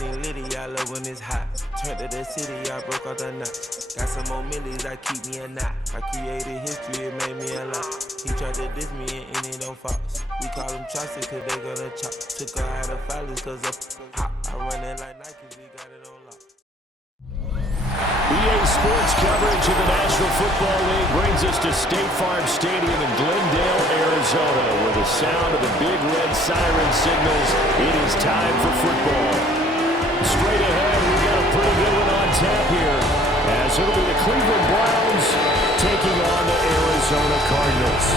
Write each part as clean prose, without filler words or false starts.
everything litty, I love when it's hot. Turned to the city, I broke all the knots. Got some more millies, I keep me a knot. I created history, it made me a lot. He tried to diss me and it don't false. We call them chopsticks cause they gonna chop. Took her out of filers cause hot. I run it like Nike, we got it on lock. EA Sports coverage of the National Football League brings us to State Farm Stadium in Glendale, Arizona, where the sound of the big red siren signals it is time for football. Straight ahead, we've got a pretty good one on tap here, as it'll be the Cleveland Browns taking on the Arizona Cardinals.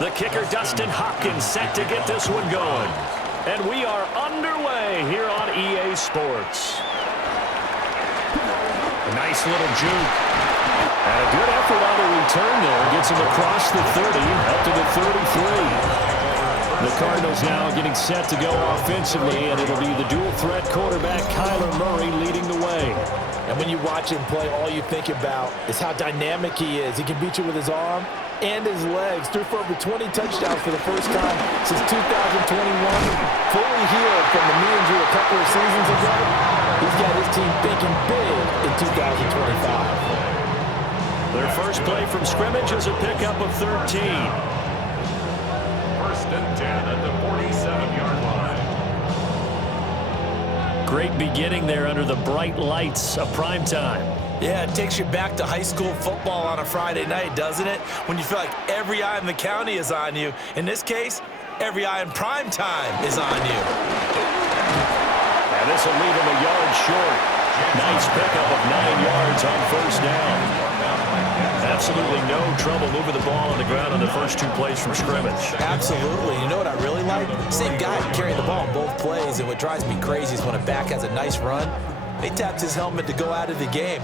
The kicker, Dustin Hopkins, set to get this one going. And we are underway here on EA Sports. A nice little juke. And a good effort on the return there. Gets him across the 30, up to the 33. The Cardinals now getting set to go offensively, and it'll be the dual-threat quarterback, Kyler Murray, leading the way. And when you watch him play, all you think about is how dynamic he is. He can beat you with his arm and his legs. Threw for over 20 touchdowns for the first time since 2021. Fully healed from the knee injury a couple of seasons ago. He's got his team thinking big in 2025. Their first play from scrimmage is a pickup of 13. First and 10 at the 47-yard line. Great beginning there under the bright lights of primetime. Yeah, it takes you back to high school football on a Friday night, doesn't it? When you feel like every eye in the county is on you. In this case, every eye in prime time is on you. And this will leave him a yard short. Nice pickup of 9 yards on first down. Absolutely no trouble moving the ball on the ground on the first two plays from scrimmage. Absolutely. You know what I really like? Same guy carrying the ball on both plays, and what drives me crazy is when a back has a nice run, he taps his helmet to go out of the game.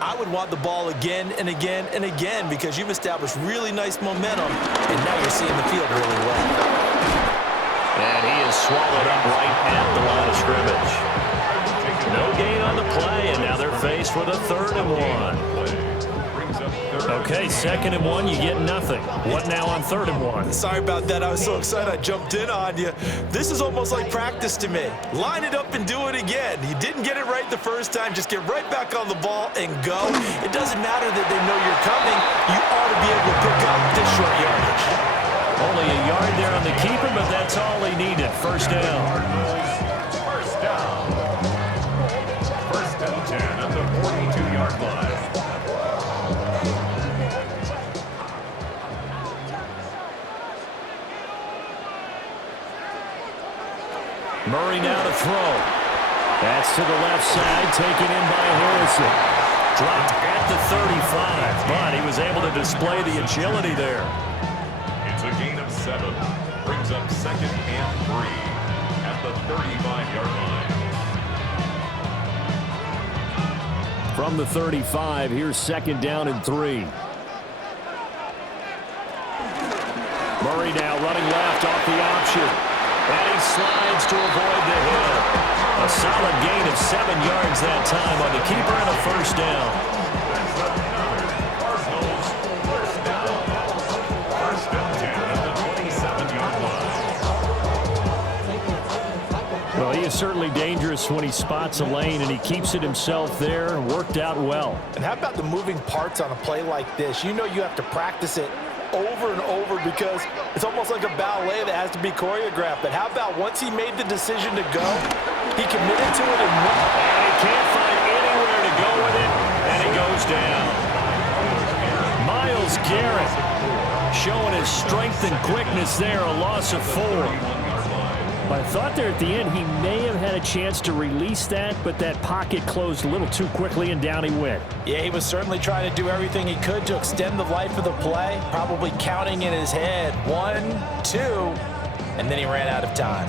I would want the ball again and again and again because you've established really nice momentum, and now you're seeing the field really well. And he is swallowed up right at the line of scrimmage. No gain on the play, and now they're faced with a 3rd and 1. Okay, 2nd and 1, you get nothing. What now on 3rd and 1? Sorry about that. I was so excited I jumped in on you. This is almost like practice to me. Line it up and do it again. You didn't get it right the first time. Just get right back on the ball and go. It doesn't matter that they know you're coming. You ought to be able to pick up this short yardage. Only a yard there on the keeper, but that's all he needed. First down. First down. First and 10 at the 42-yard line. Murray now to throw. That's to the left side, taken in by Harrison. Dropped at the 35, but he was able to display the agility there. It's a gain of 7. Brings up 2nd and 3 at the 35-yard line. From the 35, here's 2nd down and 3. Murray now running left off the option. And he slides to avoid the hit. A solid gain of 7 yards that time on the keeper and a first down. Cardinals, first down. First and 10 at the 27-yard line. Well, he is certainly dangerous when he spots a lane, and he keeps it himself there. Worked out well. And how about the moving parts on a play like this? You know you have to practice it over and over because it's almost like a ballet that has to be choreographed. But how about once he made the decision to go, he committed to it and went. And he can't find anywhere to go with it, and he goes down. Myles Garrett showing his strength and quickness there, a loss of 4. I thought there at the end he may have had a chance to release that, but that pocket closed a little too quickly, and down he went. Yeah, he was certainly trying to do everything he could to extend the life of the play, probably counting in his head 1, 2, and then he ran out of time.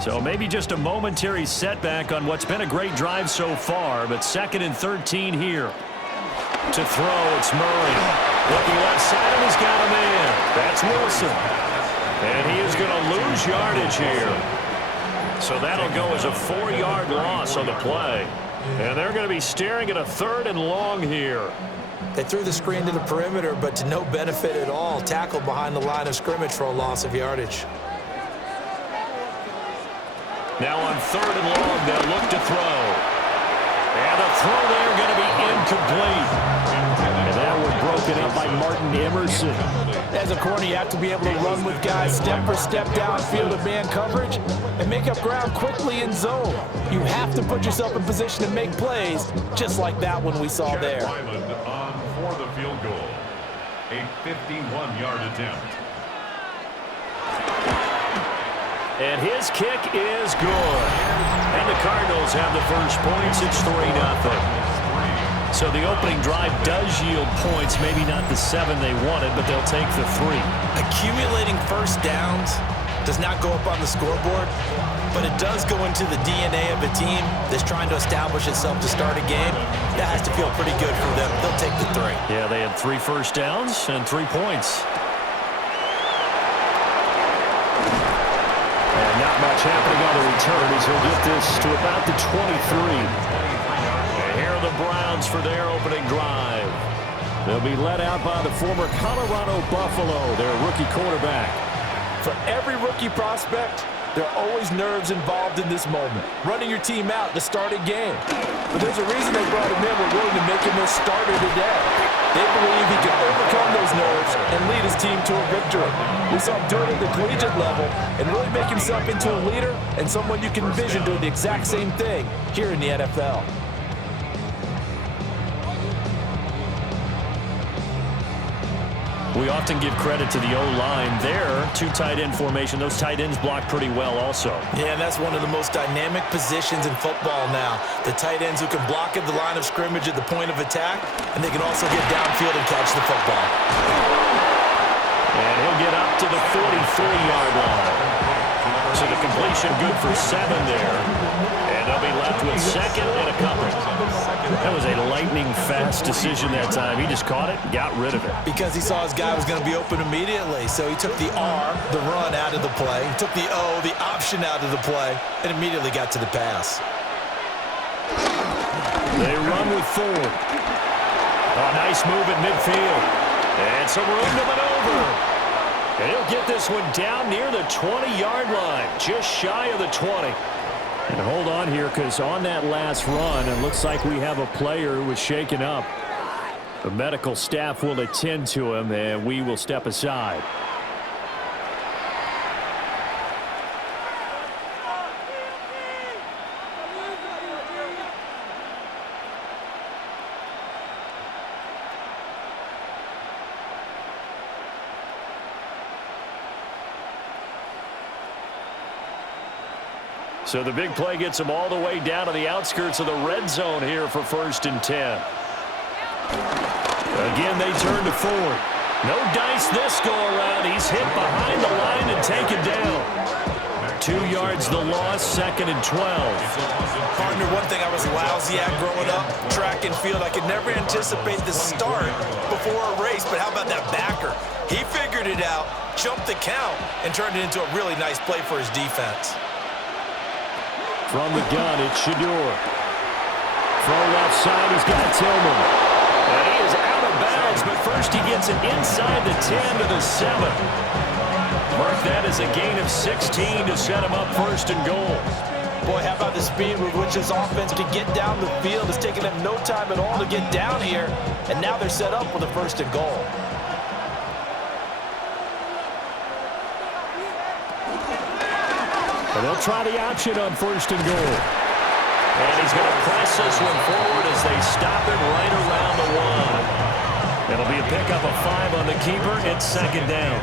So maybe just a momentary setback on what's been a great drive so far, but 2nd and 13 here. To throw, it's Murray. Looking left side, and he's got a man. That's Wilson. And he is going to lose yardage here. So that'll go as a 4-yard loss on the play. And they're going to be staring at a 3rd and long here. They threw the screen to the perimeter, but to no benefit at all. Tackled behind the line of scrimmage for a loss of yardage. Now on 3rd and long, they'll look to throw. And the throw there going to be incomplete. And that was broken up by Martin Emerson. As a corner, you have to be able to run with guys step for step downfield of man coverage and make up ground quickly in zone. You have to put yourself in position to make plays, just like that one we saw there. On for the field goal. A 51-yard attempt. And his kick is good. And the Cardinals have the first points. It's 3-0. So the opening drive does yield points, maybe not the 7 they wanted, but they'll take the 3. Accumulating first downs does not go up on the scoreboard, but it does go into the DNA of a team that's trying to establish itself to start a game. That has to feel pretty good for them. They'll take the 3. Yeah, they had 3 first downs and 3 points. And not much happening on the return as he'll get this to about the 23. Here are the Browns for their opening drive. They'll be led out by the former Colorado Buffalo, their rookie quarterback. For every rookie prospect, there are always nerves involved in this moment. Running your team out to start a game. But there's a reason they brought him in. We're willing to make him their starter today. They believe he can overcome those nerves and lead his team to a victory. We saw him do it at the collegiate level and really make himself into a leader and someone you can envision doing the exact same thing here in the NFL. We often give credit to the O-line there. 2 tight end formation. Those tight ends block pretty well also. Yeah, and that's one of the most dynamic positions in football now. The tight ends who can block at the line of scrimmage at the point of attack, and they can also get downfield and catch the football. And he'll get up to the 43-yard line. So the completion good for 7 there. And they'll be left with 2nd and a couple. That was a lightning-fast decision that time. He just caught it and got rid of it. Because he saw his guy was going to be open immediately. So he took the R, the run, out of the play. He took the O, the option, out of the play, and immediately got to the pass. They run with Ford. A nice move at midfield. And some room to maneuver. And he'll get this one down near the 20-yard line, just shy of the 20. And hold on here, because on that last run, it looks like we have a player who was shaken up. The medical staff will attend to him, and we will step aside. So the big play gets him all the way down to the outskirts of the red zone here for 1st and 10. Again, they turn to Ford. No dice this go around. He's hit behind the line and taken down. 2 yards the loss, 2nd and 12. Partner, one thing I was lousy at growing up, track and field. I could never anticipate the start before a race, but how about that backer? He figured it out, jumped the count, and turned it into a really nice play for his defense. From the gun, it's Shador. Throw left side, he's got Tillman. And he is out of bounds, but first he gets it inside the 10 to the 7. Mark that as a gain of 16 to set him up 1st and goal. Boy, how about the speed with which this offense can get down the field. It's taken them no time at all to get down here, and now they're set up with a 1st and goal. And they'll try the option on 1st and goal. And he's going to press this one forward as they stop it right around the 1. It'll be a pickup of 5 on the keeper. It's 2nd down.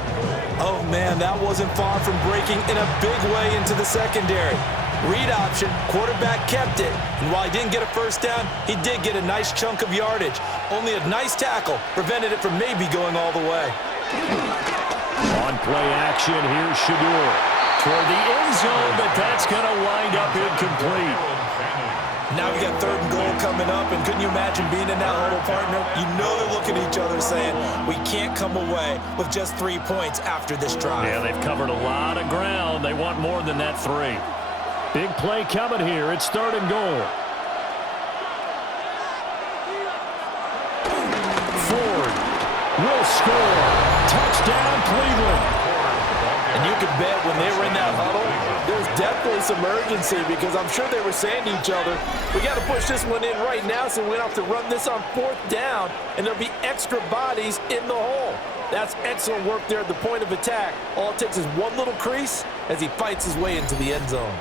Oh, man, that wasn't far from breaking in a big way into the secondary. Read option, quarterback kept it. And while he didn't get a 1st down, he did get a nice chunk of yardage. Only a nice tackle prevented it from maybe going all the way. On play action, here's Shador. toward the end zone, but that's going to wind up incomplete. Now we got 3rd and goal coming up, and couldn't you imagine being in that huddle, partner? You know they're looking at each other saying, we can't come away with just 3 points after this drive. Yeah, they've covered a lot of ground. They want more than that 3. Big play coming here. It's 3rd and goal. Ford will score. Touchdown, Cleveland. And you can bet when they were in that huddle, there's definitely some urgency because I'm sure they were saying to each other, we got to push this one in right now so we don't have to run this on 4th down, and there'll be extra bodies in the hole. That's excellent work there at the point of attack. All it takes is one little crease as he fights his way into the end zone.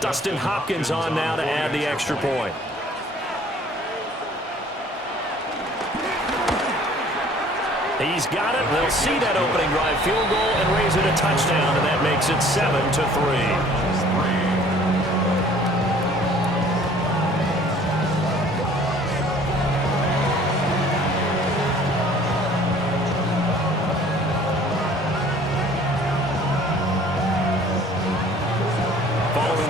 Dustin Hopkins on now to add the extra point. He's got it. They'll see that opening drive field goal and raise it a touchdown, and that makes it 7-3.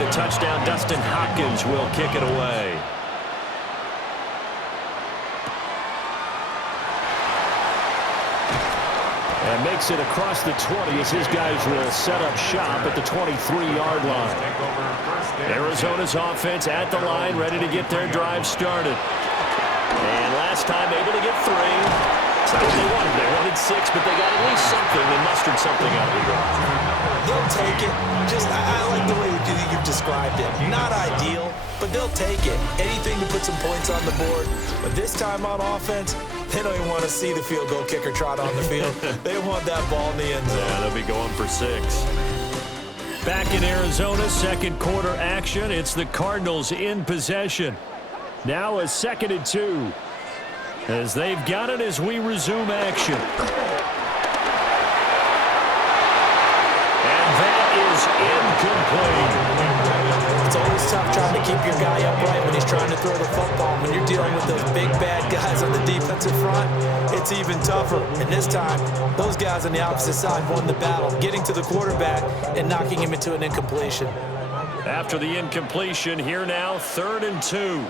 Touchdown, Dustin Hopkins will kick it away. And makes it across the 20 as his guys will set up shop at the 23-yard line. Arizona's offense at the line, ready to get their drive started. And last time able to get 3. That's not what they wanted. They wanted 6, but they got at least something. They mustered something out of the drive. They'll take it. I like the way you've described it. Not ideal, but they'll take it. Anything to put some points on the board. But this time on offense, they don't even want to see the field goal kicker trot on the field. They want that ball in the end zone. Yeah, they'll be going for 6. Back in Arizona, 2nd quarter action. It's the Cardinals in possession. Now a 2nd and 2. As they've got it as we resume action. Incomplete. It's always tough trying to keep your guy upright when he's trying to throw the football. When you're dealing with those big, bad guys on the defensive front, it's even tougher. And this time, those guys on the opposite side won the battle, getting to the quarterback and knocking him into an incompletion. After the incompletion, here now, 3rd and 2.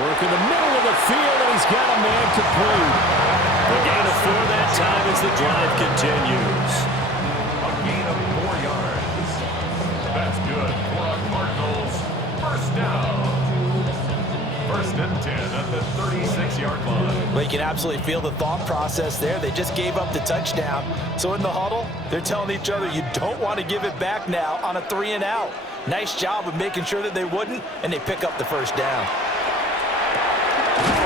Work in the middle of the field, and he's got a man complete. A gain of 4 that time as the drive continues. A gain of 4 yards. That's good for a Cardinals first down. 1st and 10 at the 36-yard line. Well, you can absolutely feel the thought process there. They just gave up the touchdown. So in the huddle, they're telling each other, you don't want to give it back now on a 3 and out. Nice job of making sure that they wouldn't, and they pick up the first down.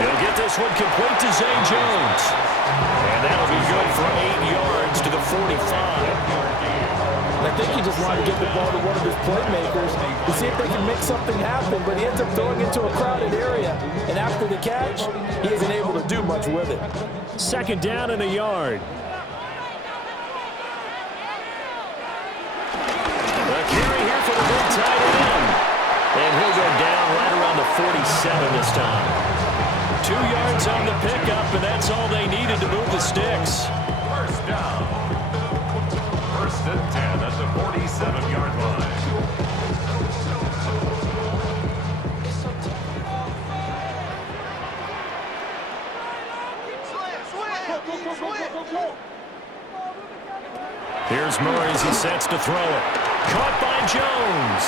He'll get this one complete to Zay Jones. And that'll be good for 8 yards to the 45. I think he just wanted to get the ball to one of his playmakers to see if they can make something happen, but he ends up throwing into a crowded area. And after the catch, he isn't able to do much with it. 2nd down and a yard. The carry here for the big tight end. And he'll go down right around the 47 this time. 2 yards on the pickup, and that's all they needed to move the sticks. First down. 1st and 10 at the 47-yard line. Here's Murray as he sets to throw it. Caught by Jones.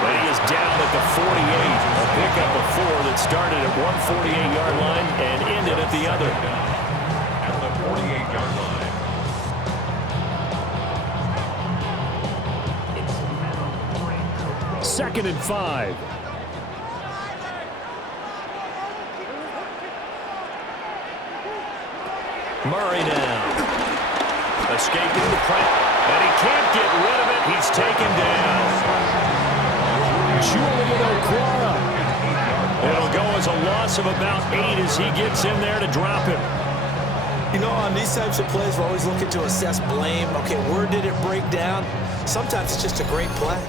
But he is down at the 48. A pickup of 4 that started at one 48-yard line and ended at the other. At the 48-yard line. 2nd and 5. Murray now. Escaping the press. And he can't get rid of it. He's taken down. Julian Okwara. It'll go as a loss of about 8 as he gets in there to drop him. You know, on these types of plays, we're always looking to assess blame. Okay, where did it break down? Sometimes it's just a great play.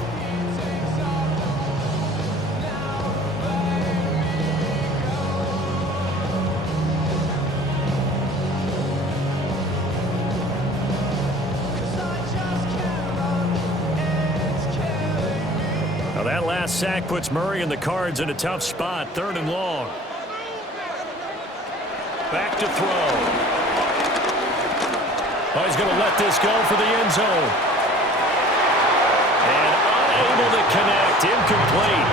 Now that last sack puts Murray and the Cards in a tough spot, 3rd and long. Back to throw. Oh, he's going to let this go for the end zone. And unable to connect, incomplete.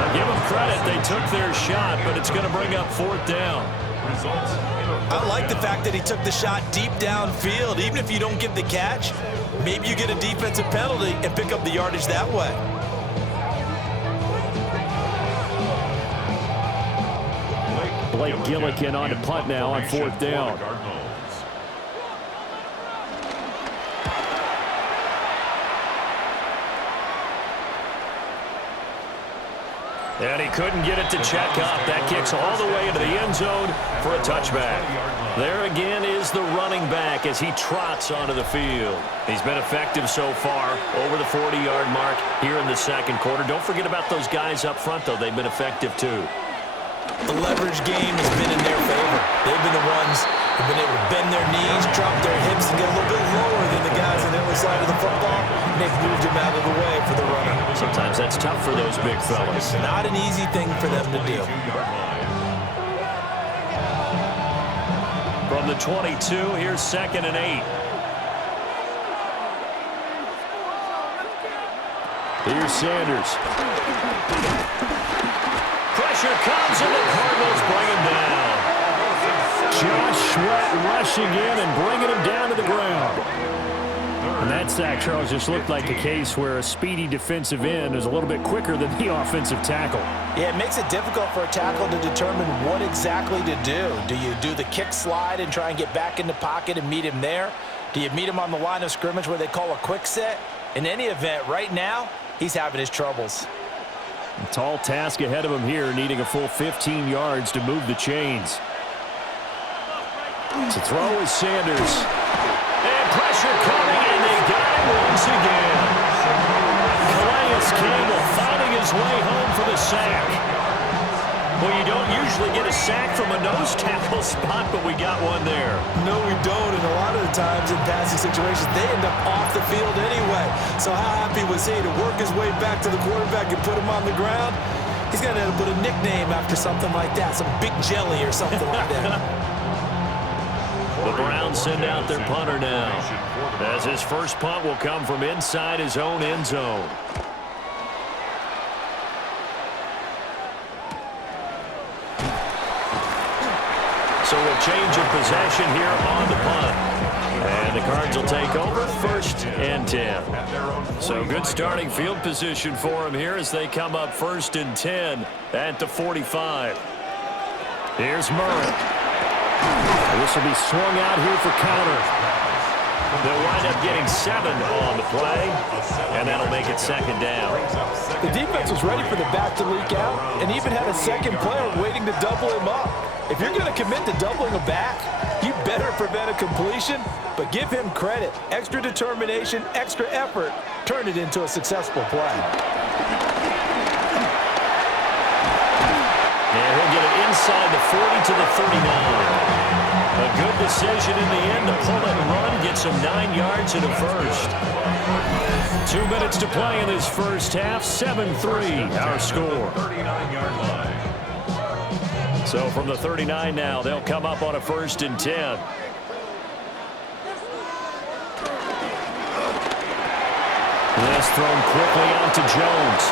I'll give them credit, they took their shot, but it's going to bring up 4th down. I like the fact that he took the shot deep downfield. Even if you don't get the catch, maybe you get a defensive penalty and pick up the yardage that way. Blake Gillikin on to punt now on 4th down. And he couldn't get it to check up. That kicks all the way into the end zone for a touchback. There again is the running back as he trots onto the field. He's been effective so far, over the 40-yard mark here in the 2nd quarter. Don't forget about those guys up front, though. They've been effective, too. The leverage game has been in their favor. They've been the ones who've been able to bend their knees, drop their hips, and get a little bit lower than the guys on the other side of the football. And they've moved him out of the way for the runner. Sometimes that's tough for those big fellas. Not an easy thing for them to do. From the 22, here's 2nd and 8. Here's Sanders. Pressure comes, and the Cardinals bring him down. Josh Sweat rushing in and bringing him down to the ground. And that sack, Charles, just looked like a case where a speedy defensive end is a little bit quicker than the offensive tackle. Yeah, it makes it difficult for a tackle to determine what exactly to do. Do you do the kick slide and try and get back in the pocket and meet him there? Do you meet him on the line of scrimmage where they call a quick set? In any event, right now, he's having his troubles. A tall task ahead of him here, needing a full 15 yards to move the chains. To throw is Sanders. And pressure coming, and they got it once again. Calais Campbell finding his way home for the sack. Well, you don't usually get a sack from a nose tackle spot, but we got one there. No, we don't, and a lot of the times in passing situations, they end up off the field anyway. So how happy was he to work his way back to the quarterback and put him on the ground? He's going to put a nickname after something like that, some Big Jelly or something like that. The Browns send out their punter now, as his first punt will come from inside his own end zone. So a change of possession here on the punt. And the Cards will take over 1st and 10. So good starting field position for him here as they come up 1st and 10 at the 45. Here's Murray. This will be swung out here for counter. They'll wind up getting 7 on the play, and that'll make it 2nd down. The defense was ready for the back to leak out and even had a second player waiting to double him up. If you're going to commit to doubling a back, you better prevent a completion, but give him credit. Extra determination, extra effort, turn it into a successful play. And he'll get it inside the 40 to the 39. A good decision in the end to pull it and run, gets him 9 yards in a first. 2 minutes to play in this first half, 7-3 our score. 39-yard line. So from the 39 now, they'll come up on a 1st and 10. This thrown quickly out to Jones.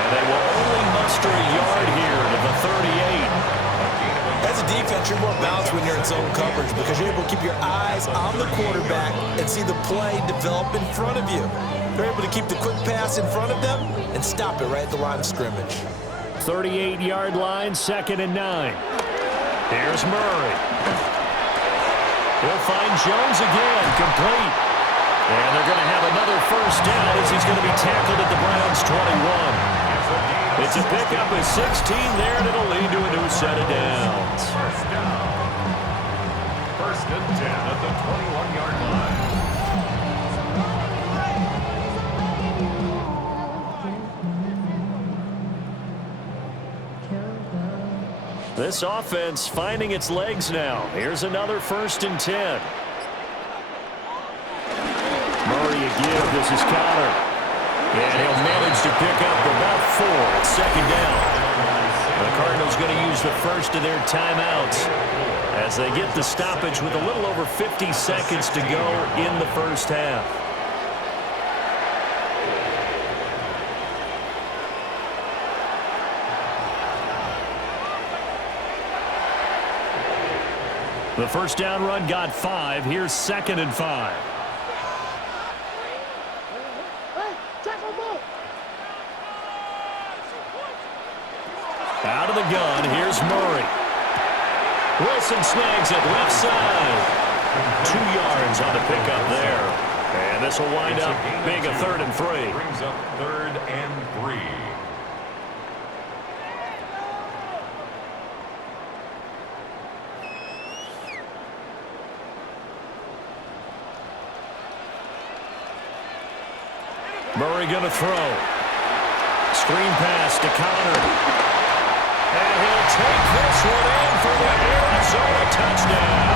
And they will only muster a yard here to the 38. As a defense, you're more balanced when you're in zone coverage because you're able to keep your eyes on the quarterback and see the play develop in front of you. They're able to keep the quick pass in front of them and stop it right at the line of scrimmage. 38-yard line, 2nd and 9. Here's Murray. He'll find Jones again, complete. And they're going to have another first down as he's going to be tackled at the Browns' 21. It's a pickup of 16 there, and it'll lead to a new set of downs. First This offense finding its legs now. Here's another 1st and 10. Murray again. This is Connor. And he'll manage to pick up about 4 at 2nd down. The Cardinals going to use the first of their timeouts as they get the stoppage with a little over 50 seconds to go in the first half. The first down run got 5. Here's 2nd and 5. Out of the gun, here's Murray. Wilson snags it left side. 2 yards on the pickup there. And this will wind up being a 3rd and 3. Brings up 3rd and 3. Murray going to throw. Screen pass to Connor. And he'll take this one in for the Arizona touchdown.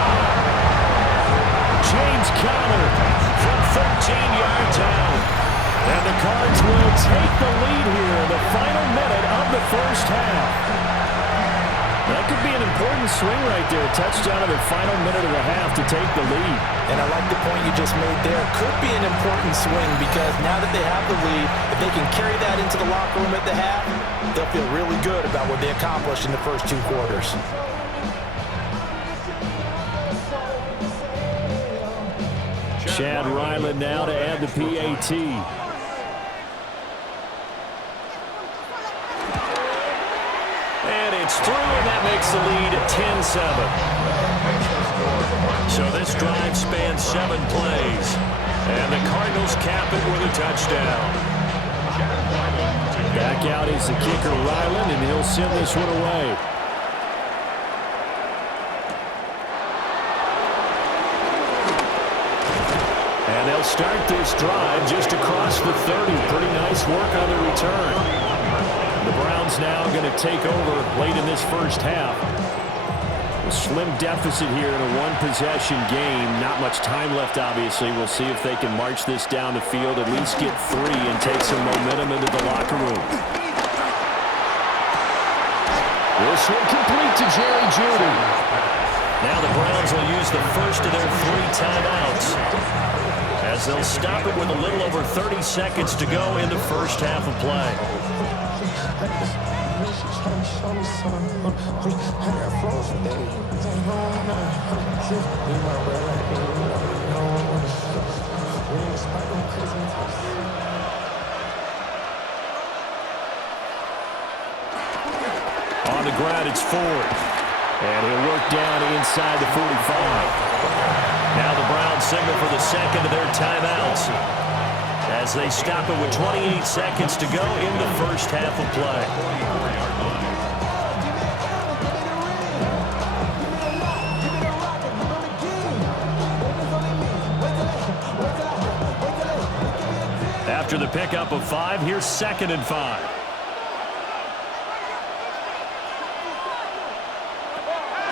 James Conner from 13 yards out. And the Cards will take the lead here in the final minute of the first half. That could be an important swing right there. A touchdown in the final minute of the half to take the lead. And I like the point you just made there. Could be an important swing because now that they have the lead, if they can carry that into the locker room at the half, they'll feel really good about what they accomplished in the first 2 quarters. Chad Ryland now to add the PAT. And it's through, and that makes the lead 10-7. So this drive spans 7 plays. And the Cardinals cap it with a touchdown. Back out is the kicker, Ryland, and he'll send this one away. And they'll start this drive just across the 30. Pretty nice work on the return. The Browns now going to take over late in this first half. A slim deficit here in a 1-possession game. Not much time left, obviously. We'll see if they can march this down the field, at least get 3 and take some momentum into the locker room. This one complete to Jerry Jeudy. Now the Browns will use the first of their 3 timeouts as they'll stop it with a little over 30 seconds to go in the first half of play. On the ground, it's Ford. And he'll work down inside the 45. Now the Browns signal for the second of their timeouts as they stop it with 28 seconds to go in the first half of play. After the pickup of 5, here's 2nd and 5.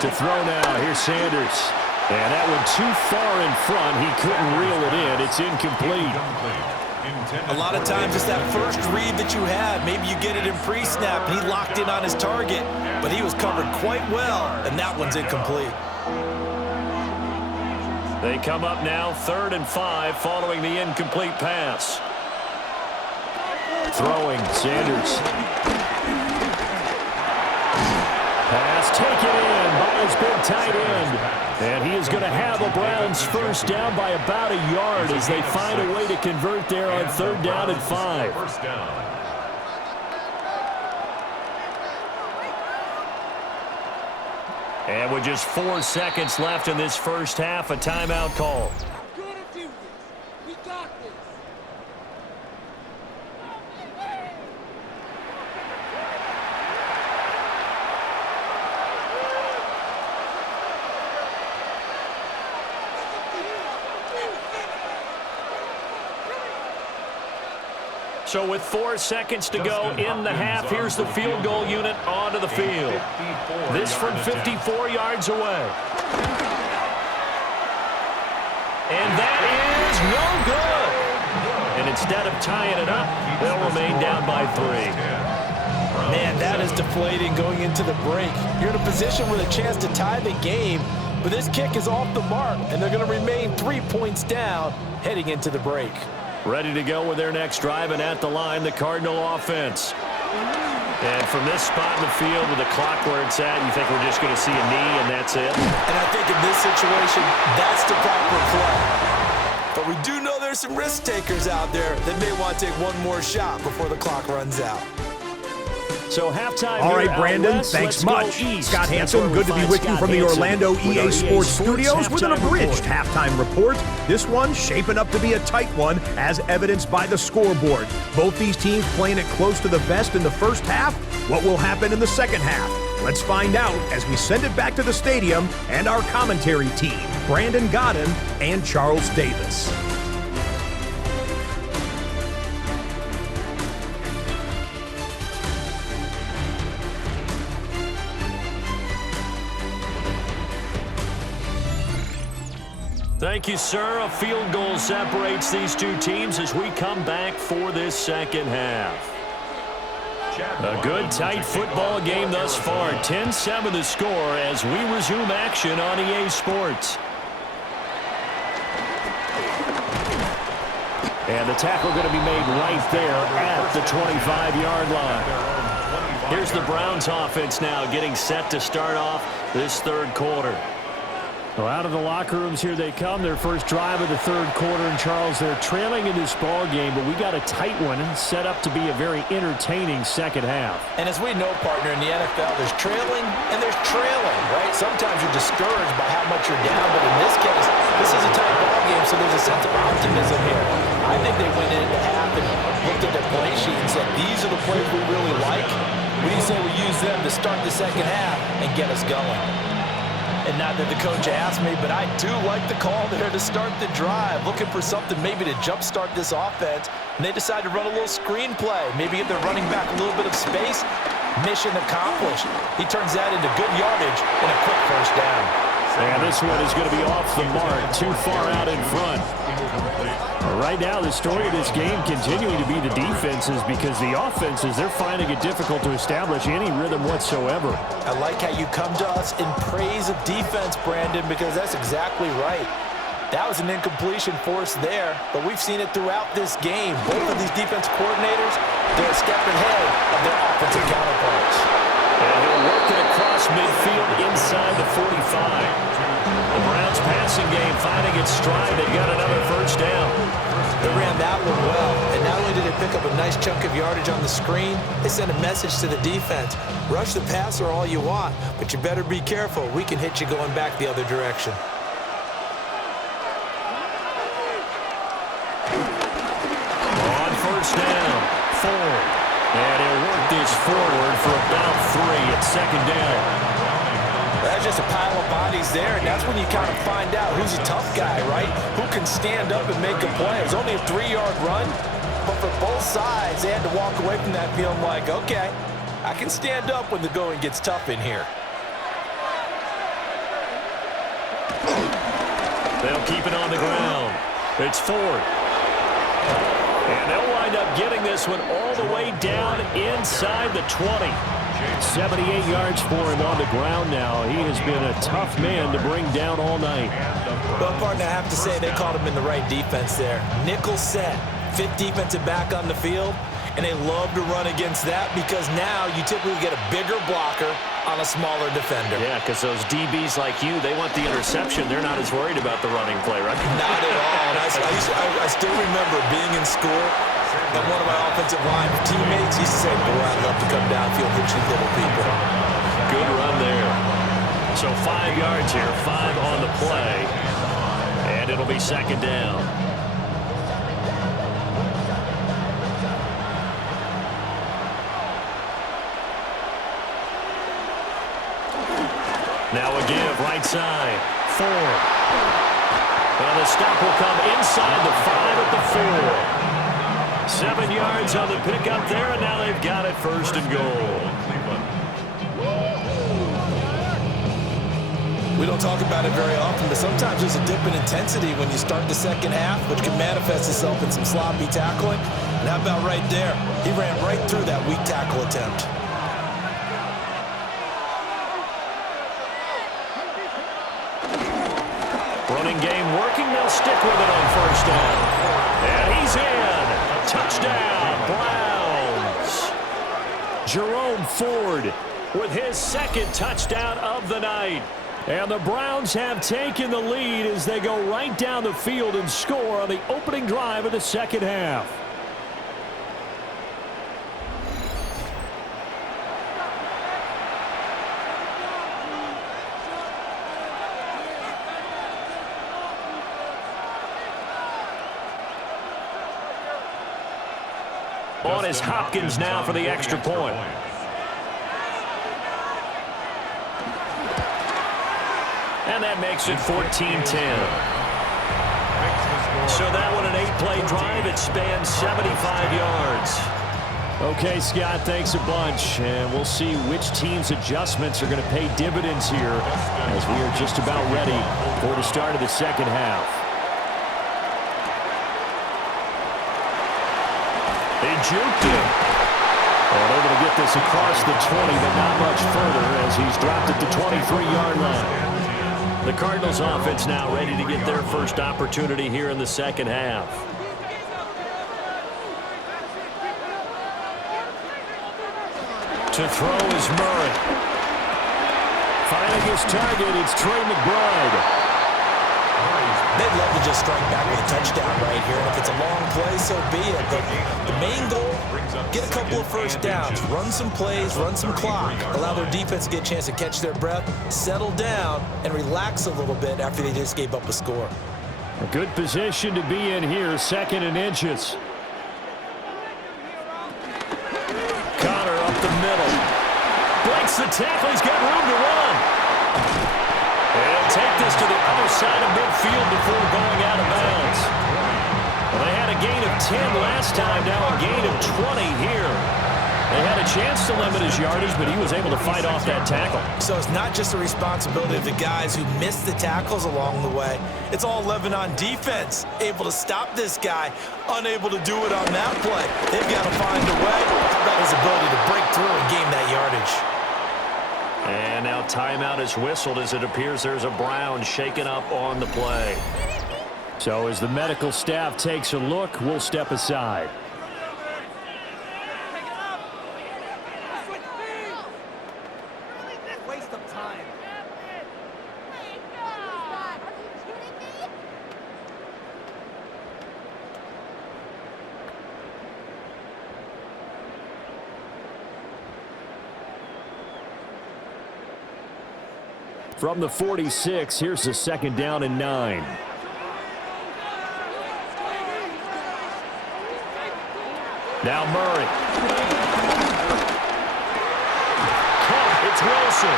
To throw now, here's Sanders. And that one too far in front. He couldn't reel it in. It's incomplete. A lot of times it's that first read that you have. Maybe you get it in pre-snap, and he locked in on his target, but he was covered quite well, and that one's incomplete. They come up now 3rd and 5 following the incomplete pass. Throwing, Sanders. Pass taken in by his big tight end. And he is going to have the Browns first down by about a yard as they find a way to convert there on 3rd down and 5. First down. And with just 4 seconds left in this first half, a timeout call. So with 4 seconds to go in the half, here's the field goal unit onto the field. This from 54 yards away. And that is no good. And instead of tying it up, they'll remain down by 3. Man, that is deflating going into the break. You're in a position with a chance to tie the game, but this kick is off the mark, and they're going to remain 3 points down heading into the break. Ready to go with their next drive, and at the line, the Cardinal offense. And from this spot in the field with the clock where it's at, you think we're just going to see a knee and that's it? And I think in this situation, that's the proper play. But we do know there's some risk takers out there that may want to take one more shot before the clock runs out. So halftime. All right, Brandon, thanks much. Scott Hansen, good to be with you from the Orlando EA Sports Studios with an abridged halftime report. This one shaping up to be a tight one, as evidenced by the scoreboard. Both these teams playing it close to the vest in the first half. What will happen in the second half? Let's find out as we send it back to the stadium and our commentary team, Brandon Godden and Charles Davis. Thank you, sir. A field goal separates these two teams as we come back for this second half. A good, tight football game thus far. 10-7 the score as we resume action on EA Sports. And the tackle going to be made right there at the 25-yard line. Here's the Browns offense now getting set to start off this third quarter. Well, out of the locker rooms here they come. Their first drive of the third quarter. And, Charles, they're trailing in this ball game, but we got a tight one set up to be a very entertaining second half. And as we know, partner, in the NFL, there's trailing and there's trailing, right? Sometimes you're discouraged by how much you're down, but in this case, this is a tight ball game, so there's a sense of optimism here. I think they went into half and looked at their play sheet and said, these are the plays we really like. What do you say we use them to start the second half and get us going? And not that the coach asked me, but I do like the call there to start the drive. Looking for something maybe to jumpstart this offense. And they decide to run a little screen play. Maybe give their running back a little bit of space. Mission accomplished. He turns that into good yardage and a quick first down. And this one is going to be off the mark, too far out in front. Right now, the story of this game continuing to be the defenses, because the offenses, they're finding it difficult to establish any rhythm whatsoever. I like how you come to us in praise of defense, Brandon, because that's exactly right. That was an incompletion forced there, but we've seen it throughout this game. Both of these defense coordinators, they're a step ahead of their offensive counterparts. And he'll work it across midfield inside the 45. The Browns passing game finding its stride. They got another first down. They ran that one well, and not only did they pick up a nice chunk of yardage on the screen, they sent a message to the defense. Rush the passer all you want, but you better be careful. We can hit you going back the other direction. On first down, 4. And he'll work this forward for about 3 at second down. That's just a pile of bodies there, and that's when you kind of find out who's a tough guy, right? Who can stand up and make a play. It was only a 3-yard run, but for both sides, they had to walk away from that feeling like, okay, I can stand up when the going gets tough in here. They'll keep it on the ground. It's 4. And they'll wind up getting this one all the way down inside the 20. 78 yards for him on the ground now. He has been a tough man to bring down all night. Well, partner, I have to say they called him in the right defense there. Nickel set, 5th defensive back on the field, and they love to run against that because now you typically get a bigger blocker on a smaller defender. Yeah, because those DBs like you, they want the interception. They're not as worried about the running play, right? Not at all. And I still remember being in school, and one of my offensive line teammates used to say, boy, I'd love to come downfield and hit you little people. Good run there. So 5 yards here, 5 on the play, and it'll be second down. Now a give, right side, 4. And the stop will come inside the 5 at the 4. 7 yards on the pickup there, and now they've got it first and goal. We don't talk about it very often, but sometimes there's a dip in intensity when you start the second half, which can manifest itself in some sloppy tackling. And how about right there? He ran right through that weak tackle attempt. Running game working. They'll stick with it on first down. And he's in. Touchdown, Browns. Jerome Ford with his second touchdown of the night. And the Browns have taken the lead as they go right down the field and score on the opening drive of the second half. On is Hopkins now for the extra point. And that makes it 14-10. So that one an 8-play drive. It spans 75 yards. Okay, Scott, thanks a bunch. And we'll see which team's adjustments are going to pay dividends here as we are just about ready for the start of the second half. He juked him. And able to get this across the 20, but not much further as he's dropped at the 23-yard line. The Cardinals offense now ready to get their first opportunity here in the second half. To throw is Murray. Finding his target, it's Trey McBride. They'd love to just strike back with a touchdown right here, and if it's a long play, so be it. But the main goal, get a couple of first downs, run some plays, run some clock, allow their defense to get a chance to catch their breath, settle down, and relax a little bit after they just gave up a score. A good position to be in here, second and inches. Connor up the middle. Breaks the tackle, he's got room to run. They'll take this to the other side of midfield before going out of bounds. Well, they had a gain of 10 last time, now a gain of 20 here. They had a chance to limit his yardage, but he was able to fight off that tackle. So it's not just the responsibility of the guys who missed the tackles along the way. It's all Lebanon defense, able to stop this guy, unable to do it on that play. They've got to find a way. How about his ability to break through and gain that yardage? And now timeout is whistled as it appears there's a Brown shaken up on the play. So as the medical staff takes a look, we'll step aside. Waste of time. From the 46, here's a second down and 9. Now Murray. It's Wilson.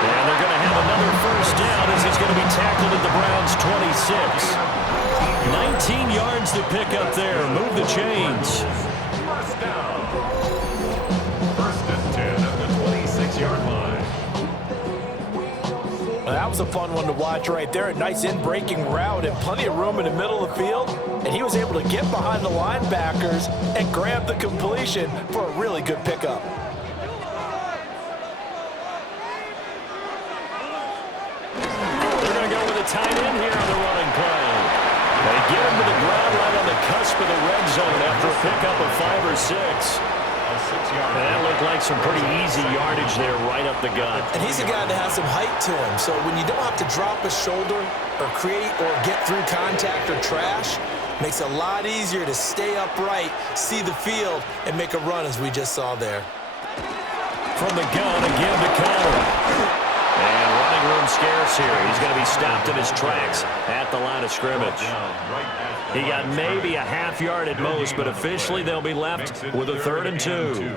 And they're going to have another first down as he's going to be tackled at the Browns' 26. 19 yards to pick up there. Move the chains. First down. First and 10 at the 26-yard line. Well, that was a fun one to watch right there. A nice in-breaking route and plenty of room in the middle of the field. And he was able to get behind the linebackers and grab the completion for a really good pickup. They're going to go with a tight end here on the running play. They get him to the ground right on the cusp of the red zone after a pickup of 5 or 6. And that looked like some pretty easy yardage there right up the gut. And he's a guy that has some height to him. So when you don't have to drop a shoulder or create or get through contact or trash, makes it a lot easier to stay upright, see the field, and make a run as we just saw there. From the gun again to Connor. And running room scarce here. He's going to be stopped in his tracks at the line of scrimmage. He got maybe a half yard at most, but officially they'll be left with a 3rd and 2.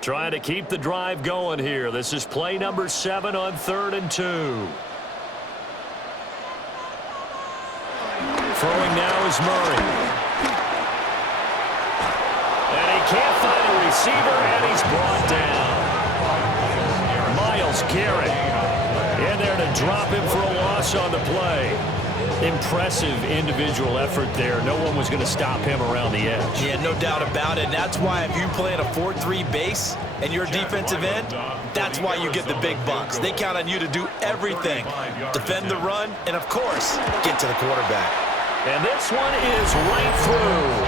Trying to keep the drive going here. This is play number 7 on 3rd and 2. goes Murray. And he can't find a receiver, and he's brought down. Myles Garrett in there to drop him for a loss on the play. Impressive individual effort there. No one was going to stop him around the edge. Yeah, no doubt about it. And that's why if you play in a 4-3 base and you're a defensive end, that's why you get the big bucks. They count on you to do everything. Defend the run and, of course, get to the quarterback. And this one is right through.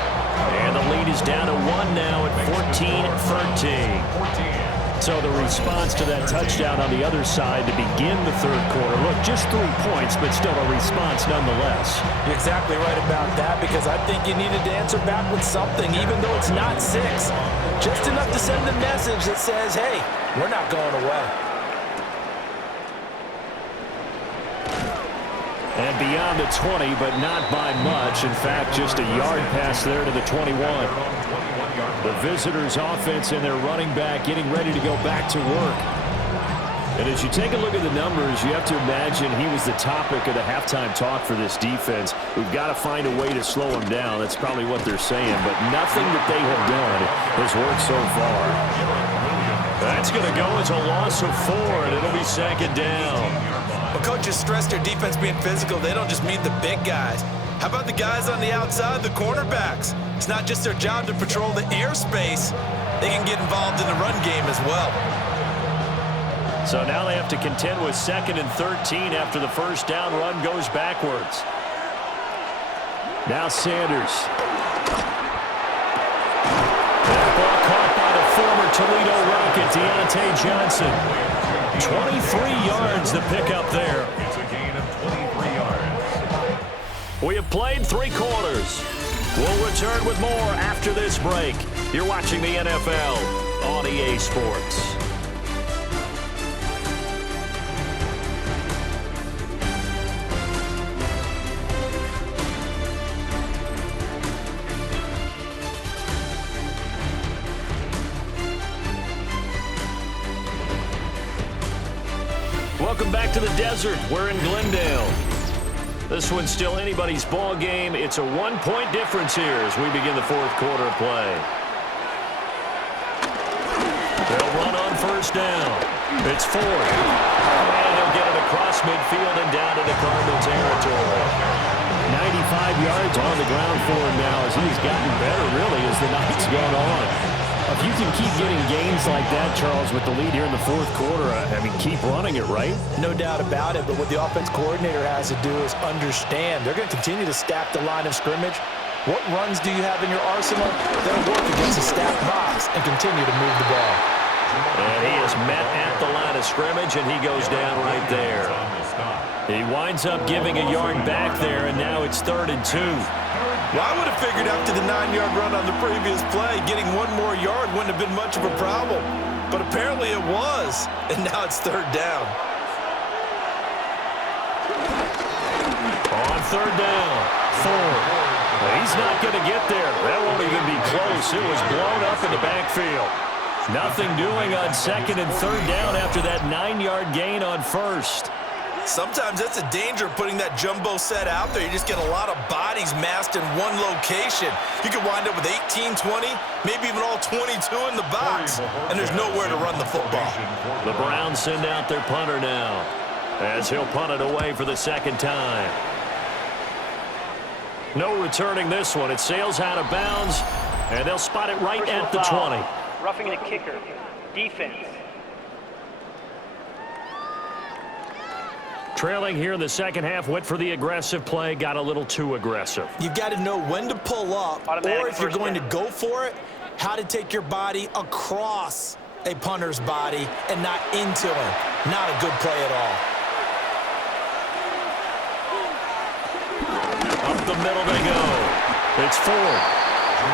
And the lead is down to 1 now at 14-13. So the response to that touchdown on the other side to begin the third quarter. Look, just 3 points, but still a response nonetheless. You're exactly right about that, because I think you needed to answer back with something, even though it's not 6. Just enough to send a message that says, hey, we're not going away. And beyond the 20, but not by much. In fact, just a yard pass there to the 21. The visitors' offense and their running back getting ready to go back to work. And as you take a look at the numbers, you have to imagine he was the topic of the halftime talk for this defense. We've got to find a way to slow him down. That's probably what they're saying. But nothing that they have done has worked so far. That's going to go as a loss of 4, and it'll be second down. Well, coaches stress their defense being physical. They don't just mean the big guys. How about the guys on the outside, the cornerbacks? It's not just their job to patrol the airspace. They can get involved in the run game as well. So now they have to contend with 2nd and 13 after the first down run goes backwards. Now Sanders. That ball caught by the former Toledo Rocket, Deontay Johnson. 23 yards the pickup there. It's a gain of 23 yards. We have played 3 quarters. We'll return with more after this break. You're watching the NFL on EA Sports. Welcome back to the desert. We're in Glendale. This one's still anybody's ball game. It's a 1-point difference here as we begin the 4th quarter of play. They'll run on first down. It's 4th. And he'll get it across midfield and down into Cardinal territory. 95 yards on the ground for him now as he's gotten better, really, as the night's gone on. If you can keep getting gains like that, Charles, with the lead here in the 4th quarter, I mean, keep running it, right? No doubt about it, but what the offense coordinator has to do is understand. They're going to continue to stack the line of scrimmage. What runs do you have in your arsenal? They'll work against a stacked box and continue to move the ball. And he is met at the line of scrimmage, and he goes down right there. He winds up giving a yard back there, and now it's 3rd and 2. Well, I would have figured after the 9-yard run on the previous play, getting 1 more yard wouldn't have been much of a problem. But apparently it was, and now it's 3rd down. On 3rd down, 4. He's not going to get there. That won't even be close. It was blown up in the backfield. Nothing doing on 2nd and 3rd down after that 9-yard gain on 1st. Sometimes that's a danger of putting that jumbo set out there. You just get a lot of bodies massed in one location. You could wind up with 18, 20, maybe even all 22 in the box, and there's nowhere to run the football. The Browns send out their punter now as he'll punt it away for the 2nd time. No returning this one. It sails out of bounds, and they'll spot it right at the 20. Roughing the kicker. Defense. Trailing here in the 2nd half, went for the aggressive play, got a little too aggressive. You've got to know when to pull up, or if you're going to go for it, how to take your body across a punter's body and not into him. Not a good play at all. Up the middle they go. It's 4th.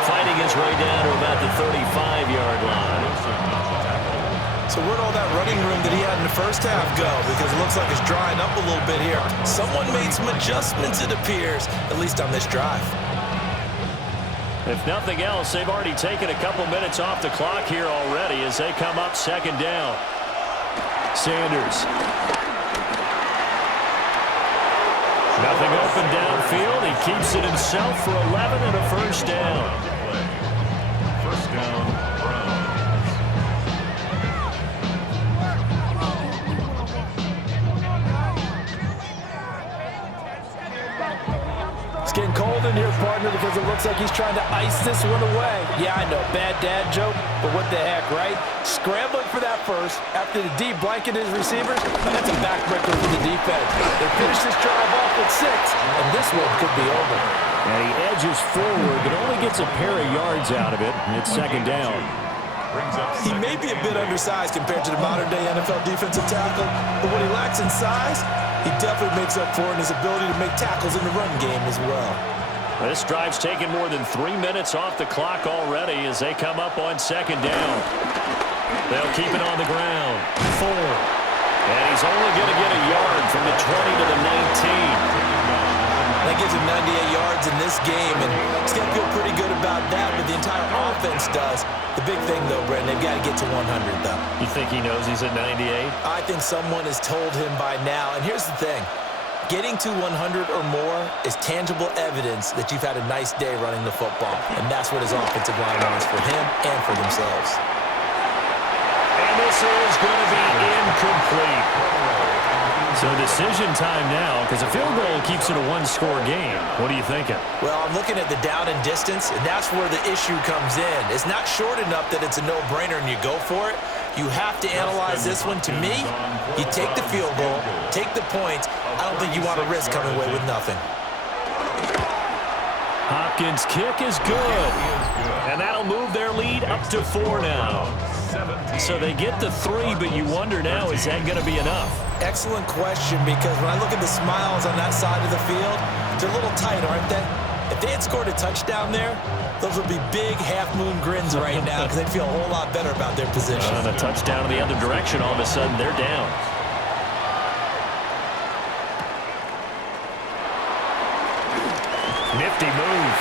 Fighting his way down to about the 35-yard line. So where'd all that running room that he had in the first half go? Because it looks like it's drying up a little bit here. Someone made some adjustments, it appears, at least on this drive. If nothing else, they've already taken a couple minutes off the clock here already as they come up 2nd down. Sanders. Nothing open downfield. He keeps it himself for 11 and a first down. First down, Browns. It's getting cold in here, partner, because it looks like he's trying to ice this one away. Yeah, I know, bad dad joke, but what the heck, right? Scrambling for that first after the D blanket his receivers, and that's a backbreaker for the defense. They finish this drive off with 6, and this one could be over. And he edges forward, but only gets a pair of yards out of it, and it's second down. He may be a bit undersized compared to the modern-day NFL defensive tackle, but what he lacks in size, he definitely makes up for in his ability to make tackles in the run game as well. This drive's taken more than 3 minutes off the clock already as they come up on second down. They'll keep it on the ground. 4. And he's only going to get a yard from the 20 to the 19. That gives him 98 yards in this game, and he's going to feel pretty good about that, but the entire offense does. The big thing, though, Brent, they've got to get to 100, though. You think he knows he's at 98? I think someone has told him by now, and here's the thing. Getting to 100 or more is tangible evidence that you've had a nice day running the football, and that's what his offensive line wants for him and for themselves. And this is going to be incomplete. So decision time now, because a field goal keeps it a one-score game. What are you thinking? Well, I'm looking at the down and distance, and that's where the issue comes in. It's not short enough that it's a no-brainer and you go for it. You have to analyze this one. To me, you take the field goal, take the points. I don't think you want to risk coming away with nothing. Hopkins' kick is good. And that'll move their lead up to 4 now. So they get the 3, but you wonder now, is that going to be enough? Excellent question, because when I look at the smiles on that side of the field, they're a little tight, aren't they? If they had scored a touchdown there, those would be big half-moon grins right now because they'd feel a whole lot better about their position. And a touchdown in the other direction, all of a sudden they're down. Nifty move.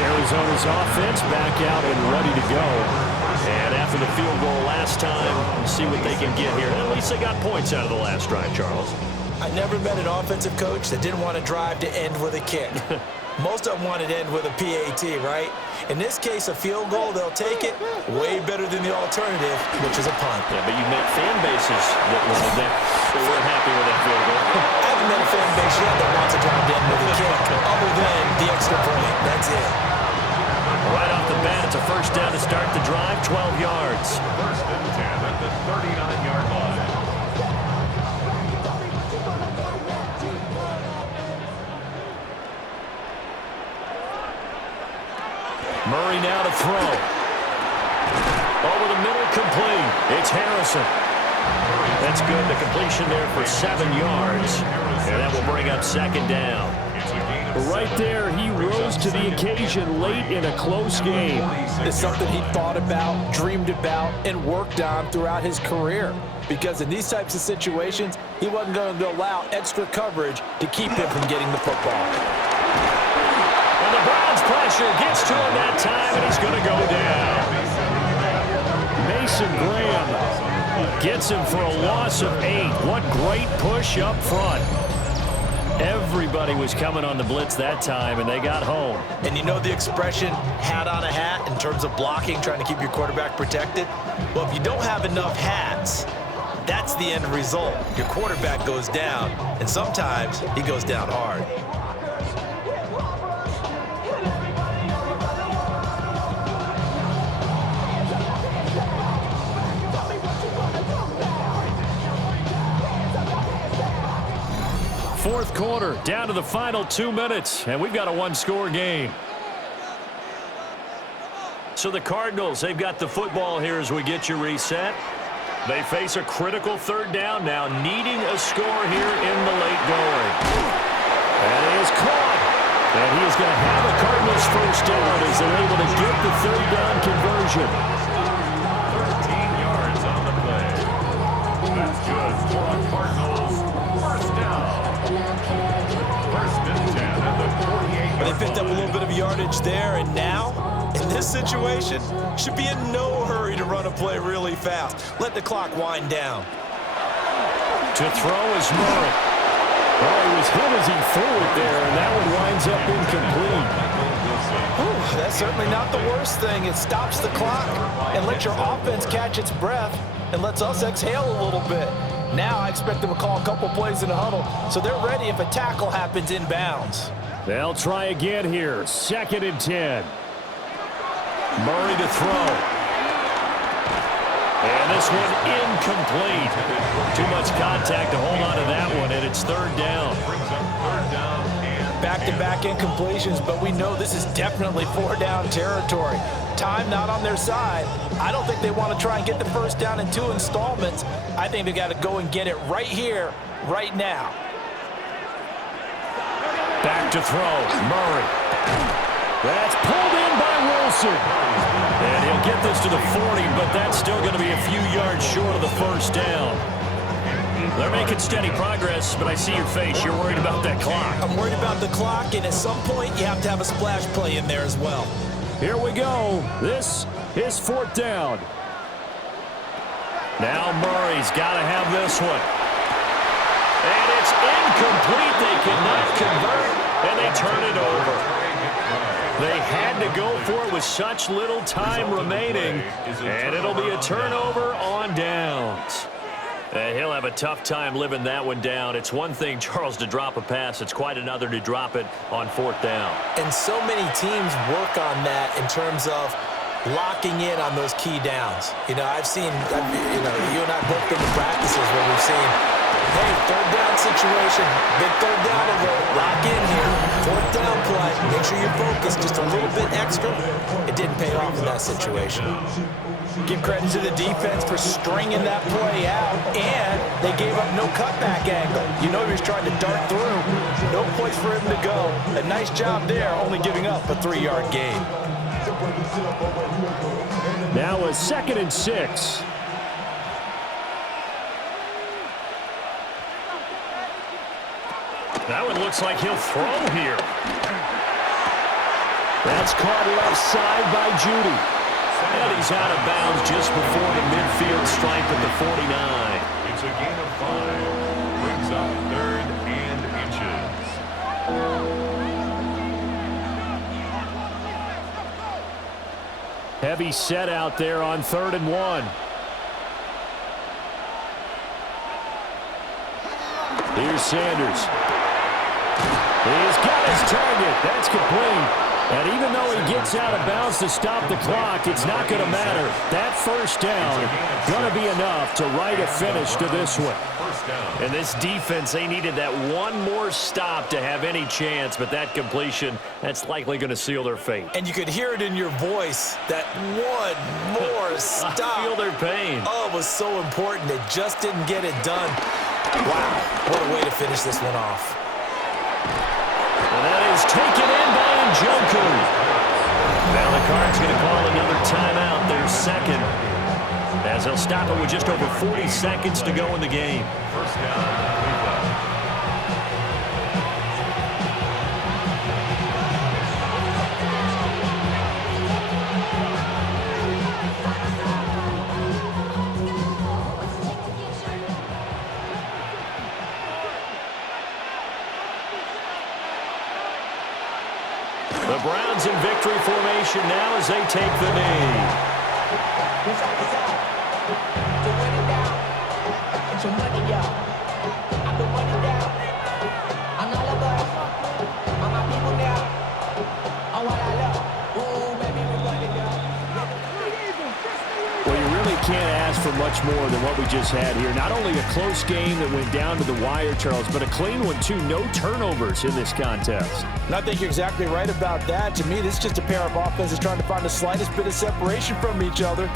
Arizona's offense back out and ready to go. And after the field goal last time, we'll see what they can get here. At least they got points out of the last drive, Charles. I never met an offensive coach that didn't want a drive to end with a kick. Most of them want it to end with a PAT, right? In this case, a field goal, they'll take it way better than the alternative, which is a punt. Yeah, but you've met fan bases that weren't happy with that field goal. I haven't met a fan base yet that wants a drive to end with a kick, other than the extra point. That's it. Right off the bat, it's a first down to start the drive, 12 yards. First and 10 at the 39-yard line. Murray now to throw. Over the middle, complete. It's Harrison. That's good. The completion there for 7 yards. And that will bring up second down. Right there, he rose to the occasion late in a close game. It's something he thought about, dreamed about, and worked on throughout his career. Because in these types of situations, he wasn't going to allow extra coverage to keep him from getting the football. And the Browns pressure gets to him that time, and he's going to go down. Mason Graham gets him for a loss of 8. What great push up front. Everybody was coming on the blitz that time, and they got home. And you know the expression, hat on a hat, in terms of blocking, trying to keep your quarterback protected? Well, if you don't have enough hats, that's the end result. Your quarterback goes down, and sometimes he goes down hard. Fourth quarter, down to the final 2 minutes, and we've got a one-score game. So the Cardinals, they've got the football here as we get you reset. They face a critical third down now, needing a score here in the late going. And it is caught. And he is going to have a Cardinals first down as they're able to get the third down conversion. 13 yards on the play. That's good for a Cardinals first down. First and 10 at the 48. They picked up a little bit of yardage there, and now, in this situation, should be in no hurry to run a play really fast. Let the clock wind down. To throw is Murray. Well, he was hit as he threw it there, and that one winds up incomplete. Ooh, that's certainly not the worst thing. It stops the clock and lets your offense catch its breath and lets us exhale a little bit. Now I expect them to call a couple plays in the huddle, so they're ready if a tackle happens inbounds. They'll try again here. 2nd and 10. Murray to throw. And this one incomplete. Too much contact to hold on to that one, and it's 3rd down. Back-to-back incompletions, but we know this is definitely 4-down territory. Time not on their side. I don't think they want to try and get the first down in 2 installments. I think they got to go and get it right here, right now. Back to throw. Murray. That's pulled in by Wilson. And he'll get this to the 40, but that's still going to be a few yards short of the first down. They're making steady progress, but I see your face. You're worried about that clock. I'm worried about the clock, and at some point, you have to have a splash play in there as well. Here we go. This is 4th down. Now Murray's got to have this one. And it's incomplete. They cannot convert, and they turn it over. They had to go for it with such little time remaining, and it'll be a turnover on downs. He'll have a tough time living that one down. It's one thing, Charles, to drop a pass. It's quite another to drop it on 4th down. And so many teams work on that in terms of locking in on those key downs. You know, I've seen, you and I both been to practices where we've seen, hey, 3rd down situation, big 3rd down alert, lock in here, 4th down play, make sure you're focused just a little bit extra. It didn't pay off in that situation. Give credit to the defense for stringing that play out, and they gave up no cutback angle. You know he was trying to dart through. No place for him to go. A nice job there, only giving up a 3-yard gain. Now a 2nd and 6. That one looks like he'll throw here. That's caught left side by Judy. And he's out of bounds just before the midfield stripe at the 49. It's a gain of 5. Brings up 3rd and inches. Heavy set out there on 3rd and 1. Here's Sanders. He's got his target. That's complete. And even though he gets out of bounds to stop the clock, it's not going to matter. That first down going to be enough to write a finish to this one. And this defense, they needed that one more stop to have any chance, but that completion, that's likely going to seal their fate. And you could hear it in your voice, that one more stop. I feel their pain. Oh, it was so important. They just didn't get it done. Wow, what a way to finish this one off. And that is taken in by Njoku. Now the Cards going to call another timeout. Their 2nd. As they'll stop it with just over 40 seconds to go in the game. First down. The Browns in victory formation now as they take the knee. Well, you really can't ask for much more than what we just had here. Not only a close game that went down to the wire, Charles, but a clean one, too. No turnovers in this contest. And I think you're exactly right about that. To me, this is just a pair of offenses trying to find the slightest bit of separation from each other.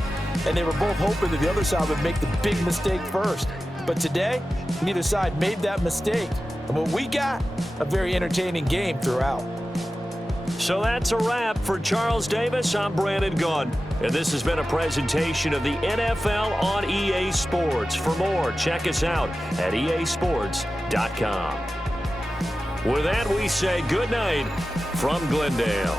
And they were both hoping that the other side would make the big mistake first. But today, neither side made that mistake. And what we got, a very entertaining game throughout. So that's a wrap for Charles Davis. I'm Brandon Gunn. And this has been a presentation of the NFL on EA Sports. For more, check us out at easports.com. With that, we say good night from Glendale.